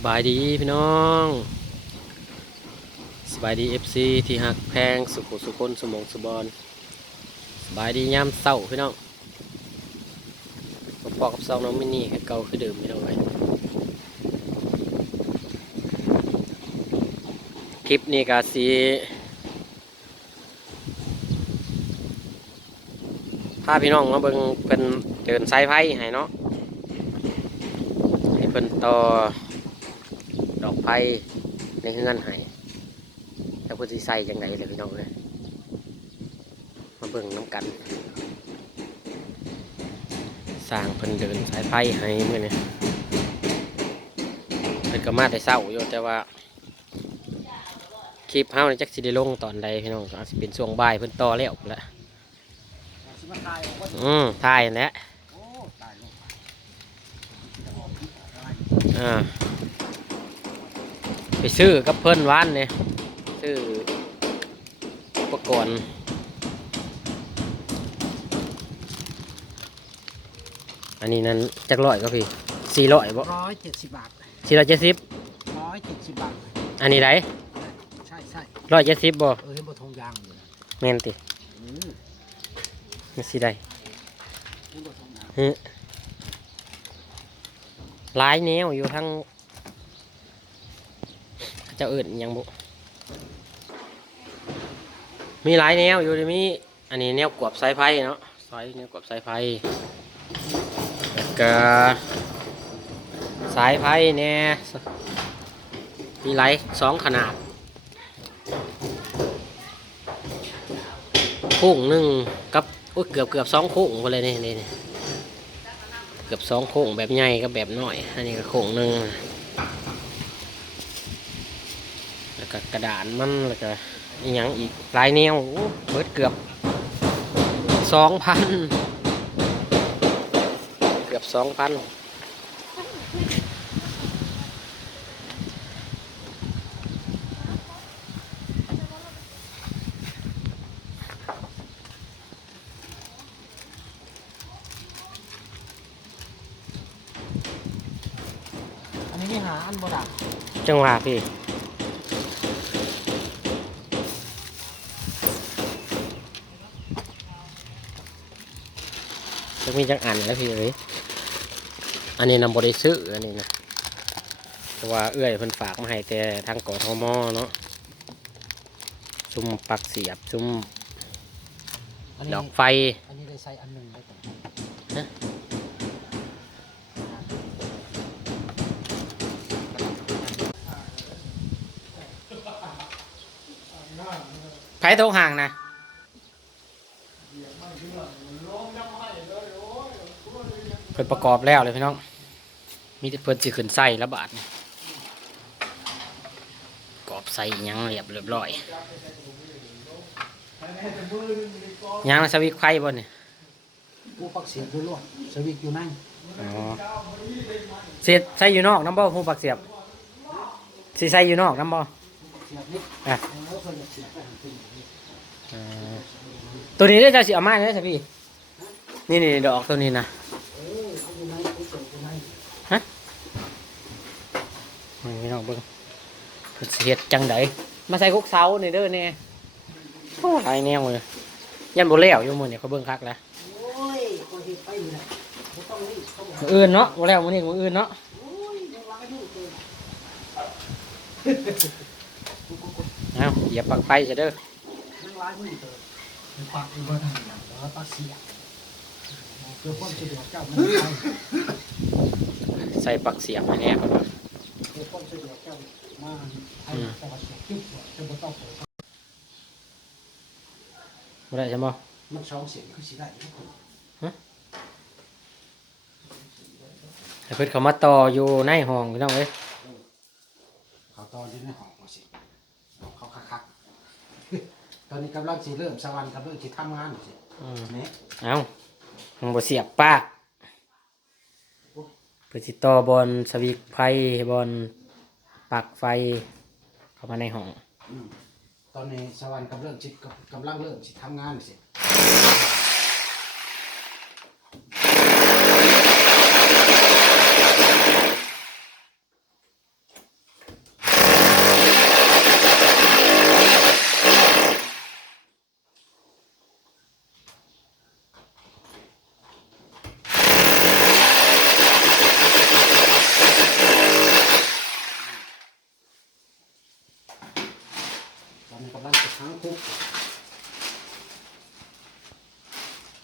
สบายดีพี่น้อง สบายดีเอฟซีที่หักแพงสุขุสุคนสมองสบอลสบายดียามเศร้าพี่น้องผมบอกกับซองน้องมินนี่คือเก่าคือเดิมพี่น้องเลยคลิปนี้ก็สีพาพี่น้องมาเบิ่งเป็นเดินสายไพ่ให้เนาะให้เพิ่นต่อ ดอกไผ่ในเฮือนให้แล้วเพิ่นสิใส่จังไดเลยพี่น้องเลยมาเบิ่งน้ำกันสร้างเพิ่นเดินสายไผ่ให้มื้อนี้เพิ่นก็มาแต่เช้าอยู่แต่ว่า คลิปเฮาในจักสิได้ลงตอนใดพี่น้องอาจสิเป็นช่วงบ่ายเพิ่นต่อแล้วพุ่นละอืมถ่ายนั่นแหละอ่า ไปซื้อกับเพิ่นวานเนี่ยซื้ออุปกรณ์อันนี้นั้นจักร้อยก็พี่สี่ร้อยบ่ร้อยเจ็ดสิบบาทสี่ร้อยเจ็ดสิบร้อยเจ็ดสิบบาทอันนี้ไรใช่ใช่ร้อยเจ็ดสิบบ่เออเห็นบทงยางอยู่นะแม่นติอืมมันสิได้เห็นบทงยางฮึหลายแนวอยู่ทั้ง เจ้าอื่นอิหยังบุมีหลายแนวอยู่เดี๋ยวมีอันนี้แนวกวบสายไฟเนาะสายแนวกวบสายไฟก็สายไฟเนี่ยมีหลายสองขนาดโค้งหนึ่งกับโอ้ยเกือบเกือบสองโค้งไปเลยนี่นี่นี่เกือบสองโค้งแบบใหญ่กับแบบน้อย อันนี้ก็โค้งหนึ่ง แล้วก็กระดานมันแล้วก็อีหยังอีกหลายแนวโอ้เบิดเกือบสองพันเกือบสองพันอันนี้นี่หาอันโบราณจังหวะพี่ จะมีจังอันแล้วพี่เอ้ยอันนี้นำบริซื้ออันนี้นะเพราะว่าเอื้อยเพิ่นฝากมาให้แต่ทางกทมเนาะซุ่มปักเสียบซุ่มอันนี้ดอกไฟ อันนี้ได้ใส่อันหนึ่งได้ก่อนฮะ ไผโทรห่างนะ พิ่นประกอบแล้วเลยพี่น้อง มีแต่เพิ่นสิขึ้นใส่ระบาดนี่ประกอบใส่หยังเรียบเรียบร้อยหยังสวิกไฟบ่เนี่ยกูปักเสียบด้วยลวดสวิตช์อยู่ในอ๋อเสียใส่อยู่นอกน้ำบ่หูปักเสียบสิใส่อยู่นอกน้ำบ่เสียบนี่อะแล้วก็จะเสียบไปหันขึ้นอ่าตัวนี้ได้จะสิเอามาได้สิพี่นี่นี่ดอกตัวนี้นะ เออเอาอยู่ในกูเสียบอยู่ใน นี่ พี่น้องเบิ่งเพิ่นสิเฮ็ดจังไดมาใส่กุกเสานี่เด้อแน่โอ้หลายแนวเลยยันบ่แล้วอยู่มื้อนี้เขาเบิ่งคักแล้วโอ้ยคนที่ไปอยู่นะไม่ต้องรีบเข้ามามื้ออื่นเนาะบ่แล้วมื้อนี้มื้ออื่นเนาะโอ้ยยังร้าอยู่เลยเอ้าอย่าปักไฟซะเด้อยังร้ายอยู่เลยมันปักอยู่บนทางหลังแล้วปักเสียบเพื่อความสะดวกเจ้ามันใส่ปักเสียบมาแน่ความ สะดวกเจ้ามาให้แต่ว่าเสียบจุดจะบ่ต้องเปิดบ่ได้ใช่บ่มันสองเสียงคือสิได้ทุกคนให้เพิ่นเข้ามาต่ออยู่ในห้องพี่น้องเอ้ยเขาตอนที่ในห้องมาสิเขาคักๆตอนนี้กำลังสิเริ่มสวรรค์กำลังสิทำงานอยู่สิอืมเนี่ยเอ้ามันบ่เสียบปากเพื่อสิต่อบอลสวิกไฟบอล ปลักไฟเข้ามาในห้อง อืมตอนนี้สวรรค์กำลังสิกำลังเริ่มสิทำงาน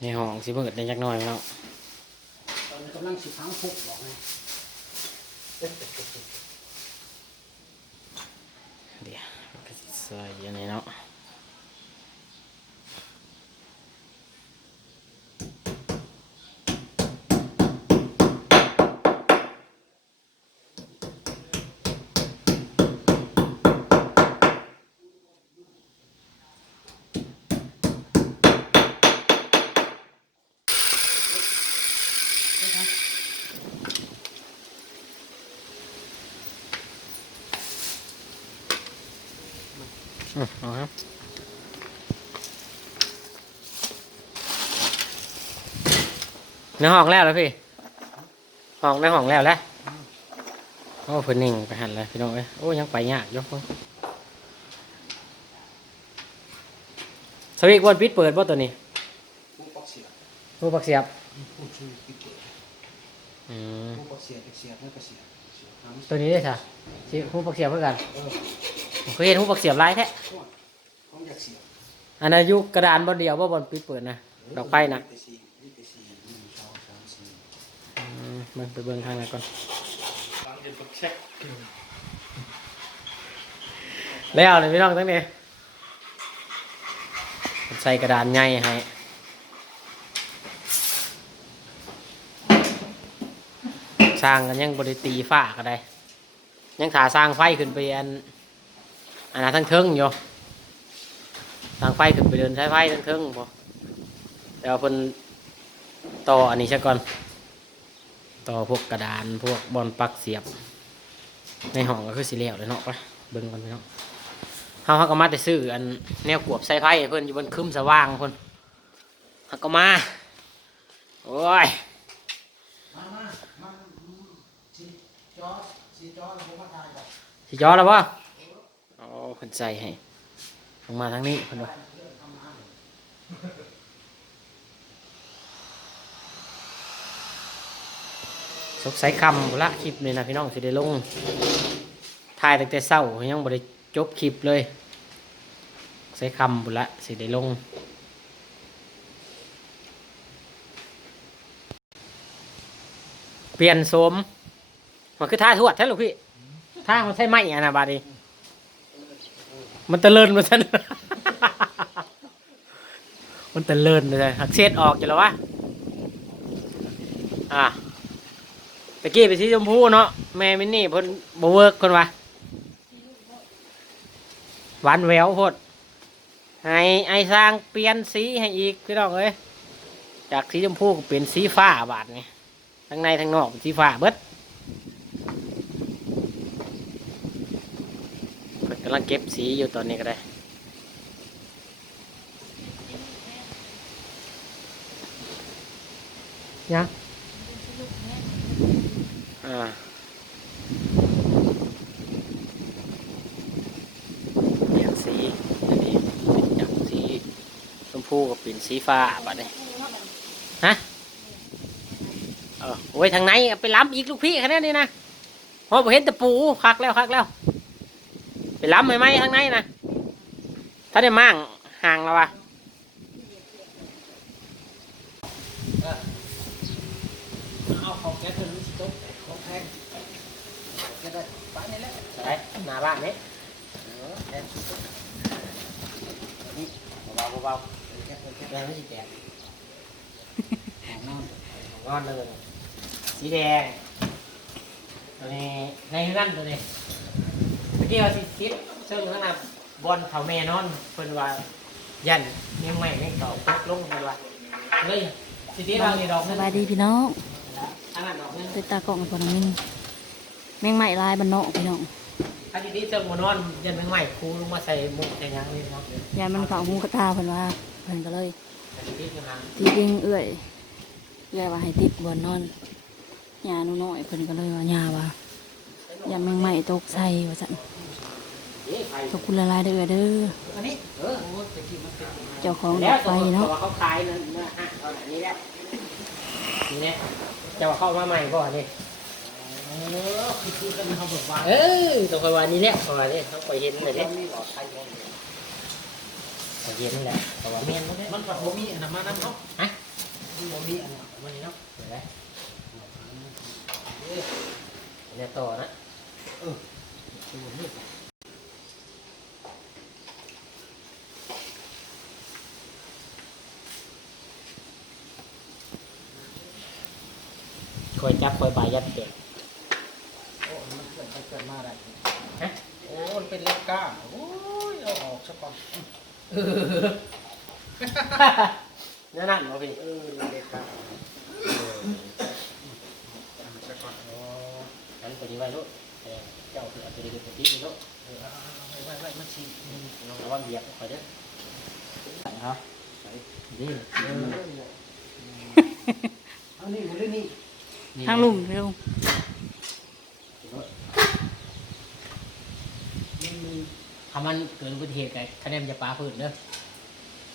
อยู่สิสิมืดในจักหน่อยแล้วตอนนี้กำลังสิพังพุกบอกไงเดี๋ยวก็สิใส่อันนี้เนาะ เอาครับในห้องแล้วแล้วพี่ห้องในห้องแล้วแล้วโอ้เพิ่นนิ่งไปหันเลยพี่น้องเอ้ยโอ้ยังไปยากอยกเพิ่นสวิกบอลปิดเปิดบ่ตัวนี้ผู้ปักเสียบรูปปักเสียบผู้ช่วยปิดเกิดอืมผู้ปักเสียบเสียบไม่ปักเสียบเสียบทำตัวนี้ได้ค่ะสิรูปปักเสียบเพื่อกัน เออผม เคยเห็นรูปปักเสียบลายแท้ของอยากเสียบอันนั้นอยุกระดานบอลเดียวว่าบอลปิดเปิดนะดอกไผ่นะมีแต่สี่มีแต่สี่หนึ่งสองสาไปเบิ่งทางไหนก่อนแล้วเลยพี่น้องตั้งนี้ใส่กระดานใหญ่ให้สร้างกันยังบริตีฝ้าก็ได้ ยังขาสร้างไฟขึ้นไปอัน อันนั้นทั้งเทิงอยู่สร้างไฟขึ้นไปเดินใช้ไฟทั้งเทิงพอเดี๋ยวเพิ่นต่ออันนี้ซะก่อน ต่อพวกกระดานพวกบอลปักเสียบ ในห้องก็คือสีเหลวเลยเนาะไปเบิ่งกันพี่น้องเฮาเฮาก็มาแต่ซื้ออันแนวขวบใส่ไพ่เพิ่นอยู่บนคึมสว่างเพิ่นเฮาก็มาโอ้ยสีจอสีจอแล้วผมมาถ่ายก่อนสิจอแล้วบ่ เพิ่นใส่ให้ลงมาทางนี้เพิ่นว่าสกใส่คำบุละคลิปนี่นะพี่น้องสิได้ลงถ่ายตั้งแต่เช้ายังบ่ได้จบคลิปเลยใส่คำบุละสิได้ลงเปลี่ยนโสมมันคือท่าทวดใช่หรือพี่ท่ามันใช่ไหมอะนะบาดี มันตะเลินมาซะมันตะเลินเลยหักเศษออกอยู่แล้ววะอะตะกี้ไปสีชมพูเนาะแม่มินนี่เพิ่นบเวิร์กคนวะหวานแววโพดให้ไอ้สร้างเปลี่ยนสีให้อีกพี่น้องเอ้ยจากสีชมพูก็เป็นสีฟ้าบาดนี่ทั้งในทั้งนอกเป็นสีฟ้าเบิดเพิ่นกำลังเก็บสีอยู่ตอนนี้ก็ได้ยังอ่าเปลี่ยนสีอันนี้เป็นจากสีชมพูก็เป็นสีฟ้าบัดนี้ฮะเออโอ้ยทางไหนเอาไปล้ำอีกลูกพี่แค่นั้นนี่นะเพราะผมเห็นแต่ปูคักแล้วคักแล้ว ไปล้ำไหมไหมทางไหนนะถ้าได้มั่งห่างแล้ววะเอาของแก๊สตัวนี้สิโต๊ะของแพงจะได้ไปนี่แหละไปหน้าบ้านนี้เออแก๊สสิโต๊ะเบาๆเบาแก๊สตัวแก๊สๆแรงไม่สิแตกของน้งอนเลยสีแดงตัวนี้ในนั่นตัวนี้ เมื่อกี้ว่าสิคิดเชิงข้างหน้าบอลเขาแม่นอนเพิ่นว่ายันยังไม่ไม่ต่อปุ๊บลงเพิ่นว่าเฮ้ยสิทีเรานี่ดอกสนึงบายดีพี่น้องอันนั้นดอกนึงเป็นตากล่องพอน้องมินแมงใหม่ลายบันเนาะพี่น้องถ้าทีนี้เชิงมานอนยันไม่ใหม่ครูลงมาใส่หมุกใส่หยังนี่เนาะยายมันเก่าหูกระตาเพิ่นว่าเพิ่นก็เลยแต่ทีนี้คือหางตีเองเอื้อยยายว่าให้ติดบนนอนยาหนูน้อยเพิ่นก็เลยว่ายาว่าอย่าแมงใหม่ตกใส่ว่าซั่นนี่ไฟ ขอบคุณละลายเด้อเด้ออันนี้เออโอ้ตะกี้มันเป็นเจ้าของดแล้อวกไฟตัวเนาะเขาขายนั่นนะฮะเอาแบบนี้แหละนี่เนี่ยจะว่าเข้ามาใหม่ก่อนนี่เออคือคือกันเขาบอกว่าเออตัวคอยวันนี้แหละคอยวันนี้ต้องคอยเห็นเลยเรื่เนี่อยงนี้หลอดไฟบ่คอยเห็นแหละแต่ว่าเมียนไม่ได้มันปัดบ่มีอันนั้นมานํเนาะฮะบ่มีอันนั้นมันเนาะเห็นไหมเนี่ยต่อนะตัวนี้ คอยจับคอยบายัดเก็บโอ้มันเกิดไปเกิดมาได้ฮะโอ้มันเป็นเล็กก้าโอ้ยเอาออกซะก่อนนั่นนั่นบ่พี่เออเล็กก้าซะก่อนโอ้อันตัวนี้ไว้ลูกเออเจ้าคือเอาตัวนี้เป็นตัวที่นี่ลูกเออเอาเอาเอาไว้ไว้มันสิน้องระวังเหยียบคอยเด้อครับดีเออเอานี่บ่ได้นี่ ทางลุมพี่ลุงมันมีถ้ามันเกิดอุบัติเหตุกันคะแนนจะปาพื้นเด้อ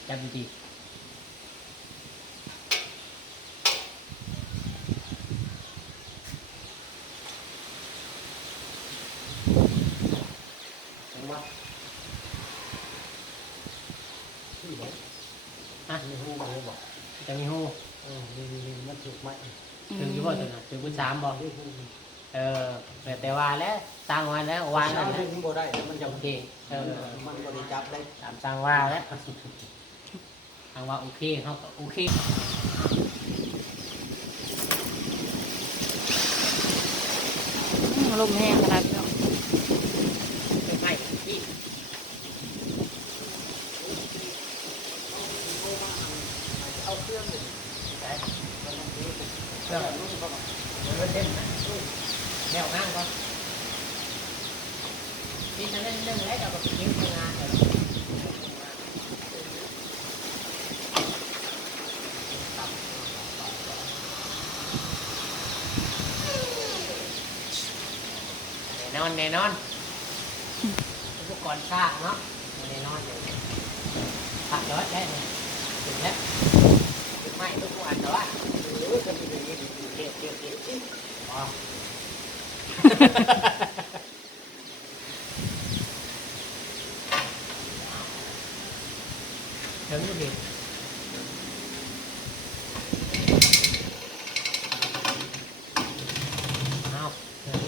จำดีจังหวะ ฮะ มีหูบ่บ่ จะมีหู เออนี่นี่นี่มันถูกไหม ถึงอยู่บ่ถึงอะถึงคุณสามบ่นี่หูเออแต่แต่ว่าแล้วสร้างวันแล้ววานเช้าแล้วให้บ่ได้มันจะโอเคเออมันบ่ได้จับได้ตามสร้างว่าแล้วทางว่าโอเคเขาก็โอเคอืมลมแห้งขนาดนี้เนาะ ไม่ใช่ที่ เอาเครื่องนี่ เรื่องมัน เต็มนะลูกแนวข้างก็ที่จะเล่นเรื่องอะไรเราก็คิดทำงานเลยแน่นอนแน่นอนอุปกรณ์สร้างเนาะแน่นอนเลยผักยอดได้เลยถึงแล้ว ถึงไม่ทุกวันแต่ว่า เออจะเป็นอย่างนี้ เก็บเก็บเก็บเก็บอ๋อเดี๋ยวนี้ดิเอาเอาไห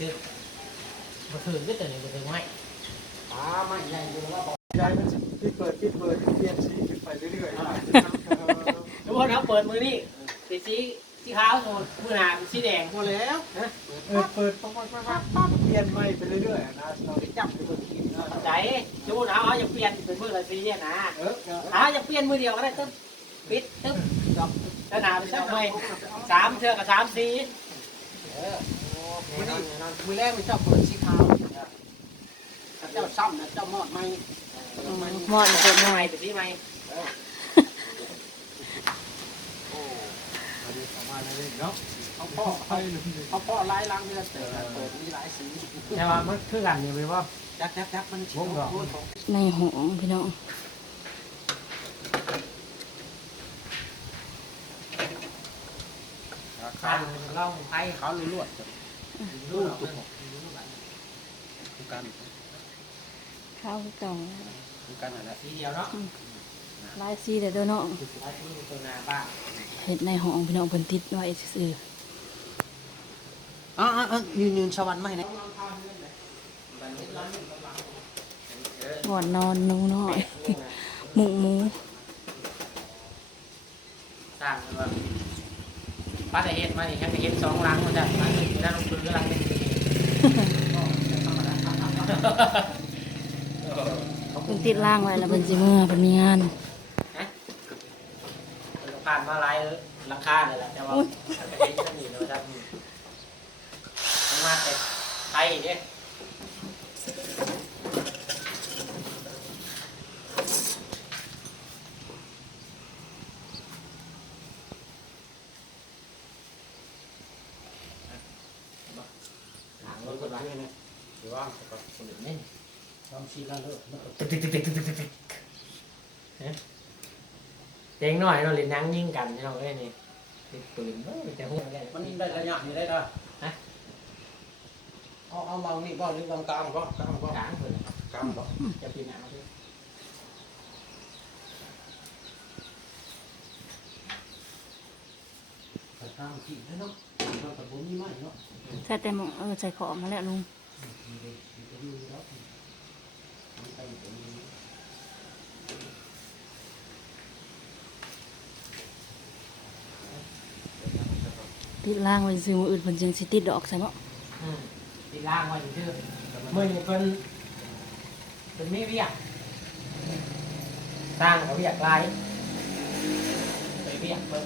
นคือ บ่ถึงก็ตัวนี้บ่ถึงไม่ตาไม่ใหญ่อยู่แล้วบอกใหญ่มันสิที่เปิดที่เปิดเปลี่ยนสีขึ้นไปเรื่อยๆทุกคนครับเปิดมือนี่สีสีสีขาวโซนมือหนาเป็นสีแดงพอแล้วเออเปิดปั๊บปั๊บปั๊บปั๊บเปลี่ยนใหม่ไปเรื่อยๆนะเราได้จับไปเปิดกินนะใจจูนเอาเอาอย่าเปลี่ยนเป็นมือละสีเนี่ยนะเออเอาอย่าเปลี่ยนมือเดียวก็ได้ตึ๊บปิดตึ๊บจบแล้วหนาเป็นสองใบสามเชือกกับสามสีเออ มือนี้มือแรกมันเจ้าเปิดสีขาวเจ้าซ้ำนะเจ้ามอดไหมมหมอดเปิดหใหน่อม่ยเป็นสีใหม่โอ้อันนี้ประมเขาพ่อเขาพ่อไลายลังเนื้อเสือเปิดมีหลายสีแต่ว่ามันคือกันอยู่ไหมว่าจักจักจักมันชิวของในหงพี่น้องเขาเล่าไทยเขาลวด ลูกตุ่มกันข้าวคือเก่ากันอะไรสีเดียวเนาะลายซีแต่เด้อเนาะไอ้ที่ตัวหนาบ้างเห็ดในหองพี่น้องเพิ่นติดไว้ซื่ออ่าอ่ายืนยืนชวันไม่นะๆบ่อนนอนหนูน้อยหมูหมูสร้างว่า ป้าแต่เห็ดมานี่แค่เห็ดสองหลังมันจะหลังหนึ่งด้านลงพื้นหลังหนึ่งเพิ่นติดล่างไว้แล้วเพิ่นสิเมื่อเพิ่นมีงานผ่านมาหลายราคาเลยแหละแต่ว่าเห็นมันนี่เราจะมาแต่ไทยเนี่ยหางรถก็ได้หรือว่ากับคนอื่นนี่ ชี้กันเลยติ๊กติ๊กติ๊กติ๊กติ๊กติ๊กติ๊กเจ๊งหน่อยเราเล่นนังยิงกันเราเอ้นี่ติดปืนเอ้ยจะหัวได้มันได้ระยะนี่ได้ด้วยเอาเอาเมานี่บ่หรือกลางกลางบ่กลางบ่กลางปืนกำบอกจะปีหนาด้วยแต่ตามที่แล้วเนาะเราแต่บ่มีไม้เนาะใส่แต่หมองเออใส่ขอมาแล้วลุง ต่อยู่แล้วมันไปตรงนี้ติดล่างไว้ซื้อมืออื่นเพิ่นจึงสิติดดอกใช่บ่อืมตีล่างไว้อยู่เด้อเมื่อนี้เพิ่นเพิ่นมีเวียกสร้างกับเวียกหลายไปเวียกเพิ่น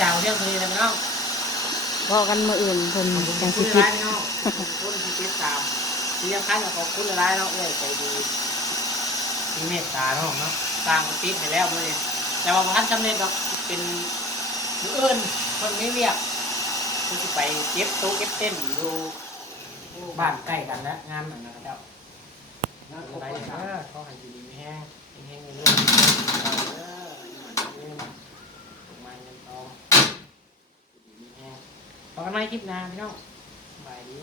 เวลาอาจารย์เรื่องนี้นะพี่น้องพอกันมืออื่นเพิ่นขอบจังคุสิณติร้าดยเนาะขอบคุณที่ติดตามที่ยังคันขอบคุณร้ายเนาะเอ้ยใจดีที่เมตตาเนาะเนาะสร้างติดให้แล้วมื้อนี้แต่ว่าบ่ทันสำเร็จดอกเป็นผู้อื่นคนไม่เรียกคือสิไปเก็บโต๊ะเก็บเต้นอยู่บ้านใกล้กันแล้วงานนั่นนะเจ้านะขขออไปไปเด้นะอเขาให้อยู่ดีมีแห้งแห้งๆเรื่อยๆเด้อเงินตกมาเงินท ขอกันไม่คลิปหน้าพี่น้องบายดี